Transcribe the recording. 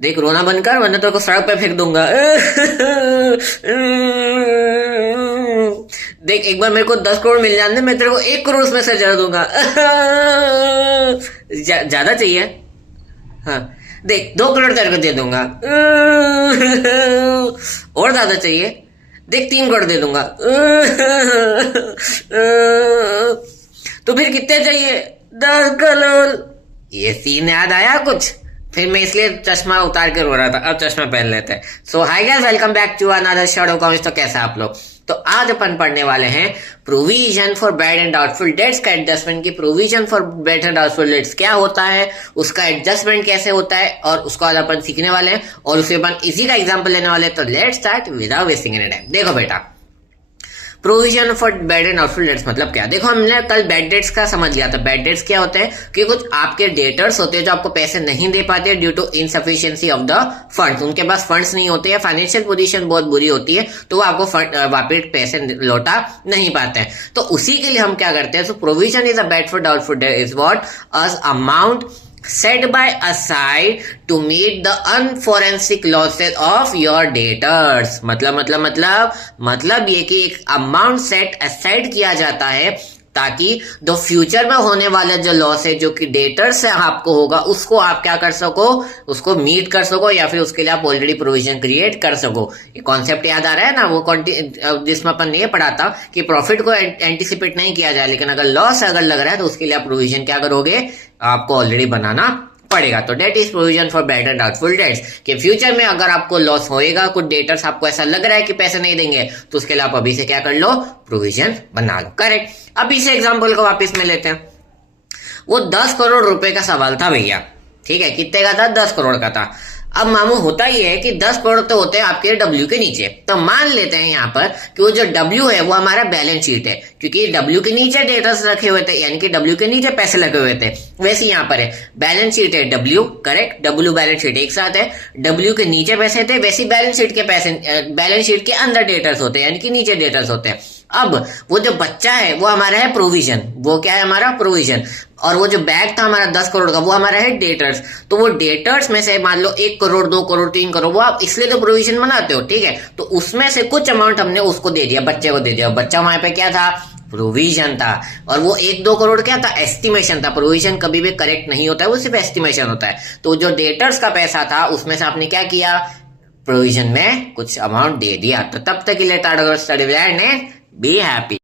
देख रोना बंद कर वरना तेरे को सड़क पे फेंक दूंगा। देख एक बार मेरे को 10 करोड़ मिल जाने, मैं तेरे को 1 करोड़ उसमें से जड़ दूंगा। ज्यादा चाहिए? हाँ देख 2 करोड़ तेरे को दे दूंगा। और ज्यादा चाहिए? देख 3 करोड़ दे दूंगा। तो फिर कितने चाहिए? 10 करोड़। ये सीन याद आया कुछ? फिर मैं इसलिए चश्मा उतार कर रो रहा था, अब चश्मा पहन लेते हैं। So hi guys, welcome back to another Shadow Comics. तो कैसे आप लोग? तो आज अपन पढ़ने वाले हैं provision for bad and doubtful dates का एडजस्टमेंट की provision for bad and doubtful dates क्या होता है, उसका एडजस्टमेंट कैसे होता है, और उसको आज अपन सीखने वाले हैं और उसे अपन इसी का एग्जांपल लेने वाले हैं। तो let's start without wasting any time. देखो बेटा, provision for bad and doubtful dates मतलब क्या? देखो हमने कल बैड डेट्स का समझ लिया था। बैड डेट्स क्या होते हैं कि कुछ आपके डेटर्स होते हैं जो आपको पैसे नहीं दे पाते due to insufficiency of the funds. उनके पास फंड्स नहीं होते हैं, फाइनेंशियल पोजीशन बहुत बुरी होती है, तो वो आपको वापस पैसे लौटा नहीं पाते हैं। तो उसी के लिए हम क्या करते हैं? So provision is a bad for doubtful debt is what us amount set by aside to meet the unforensic losses of your debtors। मतलब ये कि एक अमाउंट सेट असाइड किया जाता है ताकि जो फ्यूचर में होने वाला जो लॉस है जो कि डेटर से आपको होगा उसको आप क्या कर सको, उसको मीट कर सको, या फिर उसके लिए आप ऑलरेडी प्रोविजन क्रिएट कर सको। ये कॉन्सेप्ट याद आ रहा है ना, वो जिसमें अपन ये पढ़ा था कि प्रॉफिट को एंटिसिपेट नहीं किया जाए, लेकिन अगर लॉस अगर लग रहा है तो उसके लिए आप प्रोविजन क्या करोगे, आपको ऑलरेडी बनाना पड़ेगा। तो that is provision for bad and doubtful debts कि फ्यूचर में अगर आपको लॉस होएगा, कुछ डेटर्स आपको ऐसा लग रहा है कि पैसे नहीं देंगे, तो उसके लिए आप अभी से क्या कर लो, प्रोविजन बना लो। करेक्ट। अब इस एग्जांपल को वापस में लेते हैं। वो 10 करोड़ रुपए का सवाल था भैया, ठीक है? कितने का था? 10 करोड़ का था। अब मामू होता ही है कि 10 करोड़ तो होते हैं आपके डब्ल्यू के नीचे। तो मान लेते हैं यहाँ पर कि वो जो डब्ल्यू है वो हमारा बैलेंस शीट है, क्योंकि डब्ल्यू के नीचे डेटर्स रखे हुए थे, यानी कि डब्ल्यू के नीचे पैसे लगे हुए थे। वैसे यहाँ पर है बैलेंस शीट है W, correct? W balance sheet एक साथ है। डब्ल्यू के नीचे पैसे थे, वैसे बैलेंस शीट के पैसे बैलेंस शीट के अंदर डेटर्स होते हैं, यानी कि नीचे डेटर्स होते हैं। अब वो जो बच्चा है वो हमारा है प्रोविजन। वो क्या है? हमारा प्रोविजन। और वो जो बैग था हमारा 10 करोड़ का वो हमारा है डेटर्स। तो वो डेटर्स में से मान लो 1 करोड़ 2 करोड़ 3 करोड़ वो आप इसलिए तो प्रोविजन बनाते हो, ठीक है? तो उसमें से कुछ अमाउंट हमने उसको दे दिया, बच्चे को दे दिया। बच्चा वहां पे क्या था? प्रोविजन था। और वो 1-2 करोड़ क्या था? एस्टिमेशन था। प्रोविजन कभी भी करेक्ट नहीं होता है, वो सिर्फ एस्टिमेशन होता है। तो जो डेटर्स का पैसा था उसमें से आपने क्या किया? प्रोविजन में कुछ अमाउंट दे दिया। तो तब तक के लिए Tata study and be happy.